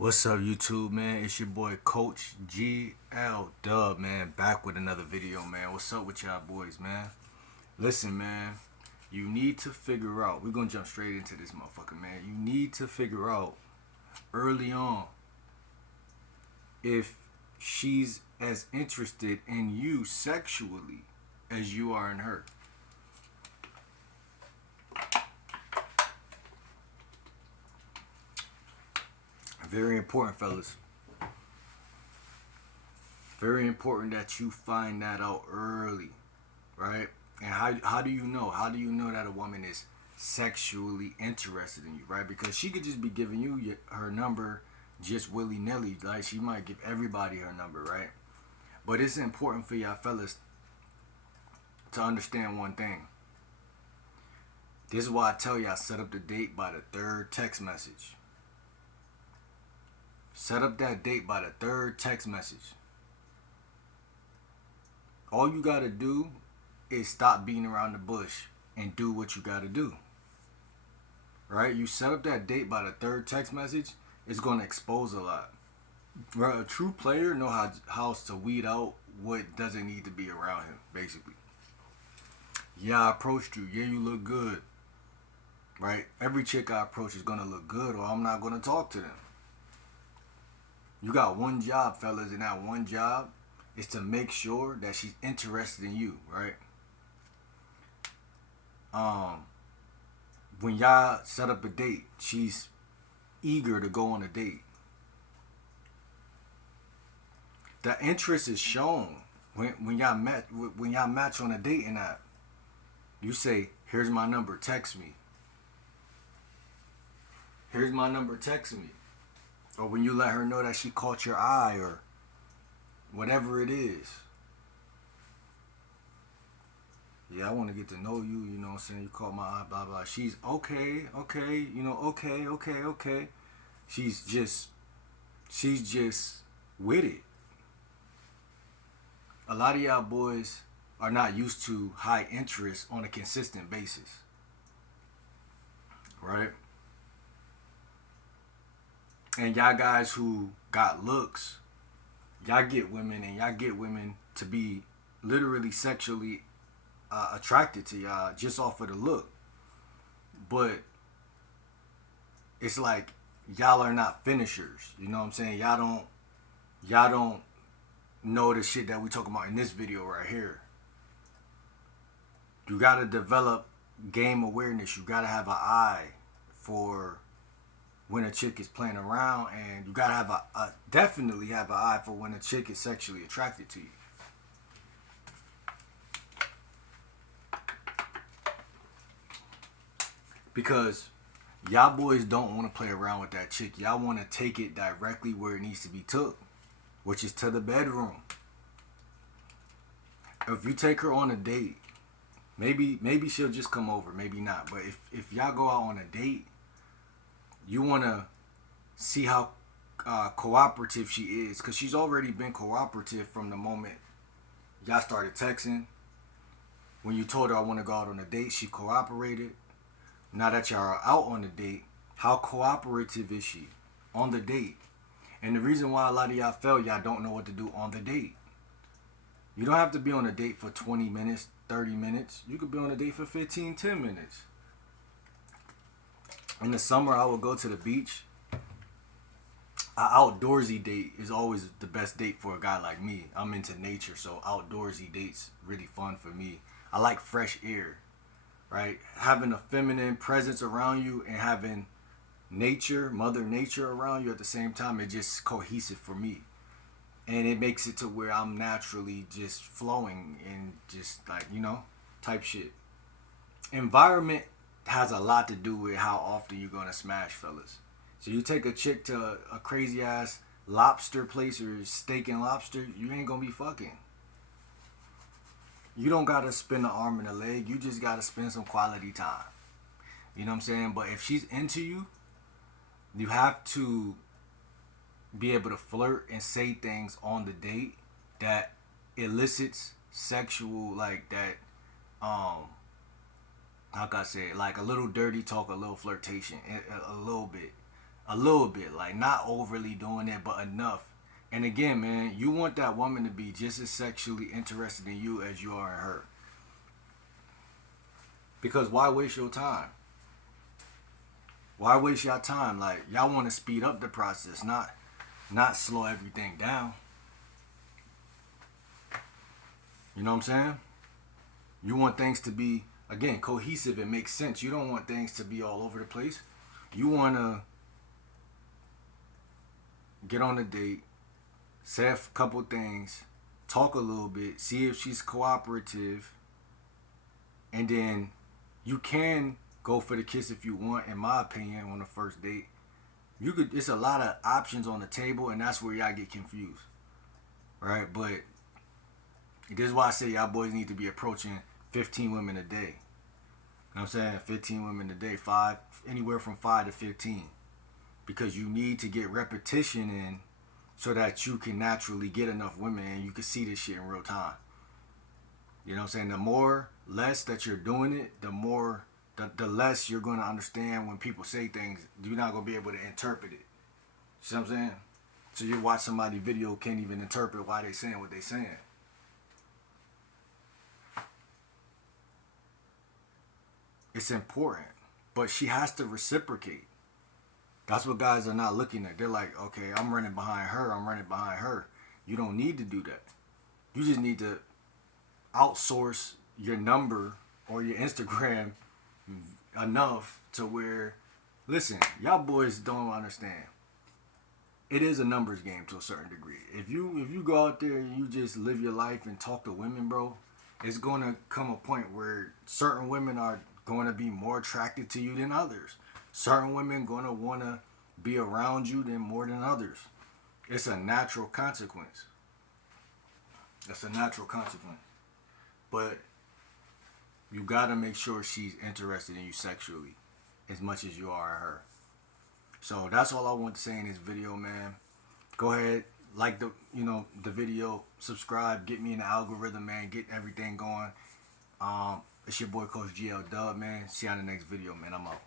What's up, YouTube, man? It's your boy, Coach GL Dub, man. Back with another video, man. What's up with y'all boys, man? Listen, man. You need to figure out. We're gonna jump straight into this motherfucker, man. You need to figure out early on if she's as interested in you sexually as you are in her. Very important, fellas. Very important that you find that out early, right? And how do you know? How do you know that a woman is sexually interested in you, right? Because she could just be giving you her number just willy nilly. Like she might give everybody her number, right? But it's important for y'all fellas to understand one thing. This is why I tell y'all set up the date by the third text message. Set up that date by the third text message. All you gotta do is stop beating around the bush and do what you gotta do. Right? You set up that date by the third text message, it's gonna expose a lot. Right? A true player know how to weed out what doesn't need to be around him, basically. Yeah, I approached you. Yeah, you look good. Right? Every chick I approach is gonna look good or I'm not gonna talk to them. You got one job, fellas, and that one job is to make sure that she's interested in you, right? Um, when y'all set up a date, she's eager to go on a date. The interest is shown when y'all match on a dating app. You say, "Here's my number, text me." Here's my number, text me. Or when you let her know that she caught your eye or whatever it is. Yeah, I want to get to know you, you know what I'm saying? You caught my eye, blah, blah. She's okay, okay. She's just with it. A lot of y'all boys are not used to high interest on a consistent basis, right? And y'all guys who got looks, y'all get women and y'all get women to be literally sexually attracted to y'all just off of the look. But it's like y'all are not finishers. You know what I'm saying? Y'all don't know the shit that we talking about in this video right here. You gotta develop game awareness. You gotta have an eye for when a chick is playing around, and you gotta have definitely have an eye for when a chick is sexually attracted to you. Because y'all boys don't want to play around with that chick. Y'all want to take it directly where it needs to be took, which is to the bedroom. If you take her on a date, maybe she'll just come over, maybe not. But if y'all go out on a date, you want to see how cooperative she is, because she's already been cooperative from the moment y'all started texting. When you told her I want to go out on a date, she cooperated. Now that y'all are out on the date, how cooperative is she on the date? And the reason why a lot of y'all fail, y'all don't know what to do on the date. You don't have to be on a date for 20 minutes, 30 minutes. You could be on a date for 15, 10 minutes. In the summer, I would go to the beach. An outdoorsy date is always the best date for a guy like me. I'm into nature, so outdoorsy dates really fun for me. I like fresh air, right? Having a feminine presence around you and having nature, mother nature around you at the same time, it's just cohesive for me. And it makes it to where I'm naturally just flowing and just like, type shit. Environment has a lot to do with how often you're gonna smash, fellas. So you take a chick to a crazy ass lobster place or steak and lobster, you ain't gonna be fucking. You don't gotta spend an arm and a leg. You just gotta spend some quality time. You know what I'm saying? But if she's into you, you have to be able to flirt and say things on the date that elicits sexual, like that. How can I say it? Like a little dirty talk, a little flirtation, a little bit. a little bit, like not overly doing it, but enough. And again, man, you want that woman to be just as sexually interested in you as you are in her. Because why waste your time? Why waste your time? Like y'all want to speed up the process, not slow everything down. You know what I'm saying? You want things to be again cohesive and make sense. You don't want things to be all over the place. You want to get on a date, say a couple things, talk a little bit, see if she's cooperative, and then you can go for the kiss if you want. In my opinion, on the first date, you could. It's a lot of options on the table, and that's where y'all get confused, right? But this is why I say y'all boys need to be approaching 15 women a day. You know what I'm saying? 15 women a day, anywhere from 5 to 15. Because you need to get repetition in so that you can naturally get enough women and you can see this shit in real time. You know what I'm saying? The less that you're doing it, the less you're going to understand when people say things. You're not going to be able to interpret it. See what I'm saying? So you watch somebody video, can't even interpret why they saying what they saying. It's important, but she has to reciprocate. That's what guys are not looking at. They're like, okay, I'm running behind her. You don't need to do that. You just need to outsource your number or your Instagram enough to where, listen, y'all boys don't understand. It is a numbers game to a certain degree. If you go out there and you just live your life and talk to women, bro, it's going to come a point where certain women are going to be more attracted to you than others. Certain women going to want to be around you more than others. It's a natural consequence. That's a natural consequence. But you got to make sure she's interested in you sexually as much as you are in her. So that's all I want to say in this video, man. Go ahead, like the video, subscribe, get me in the algorithm, man, get everything going. It's your boy Coach GL Dub, man. See you on the next video, man. I'm out.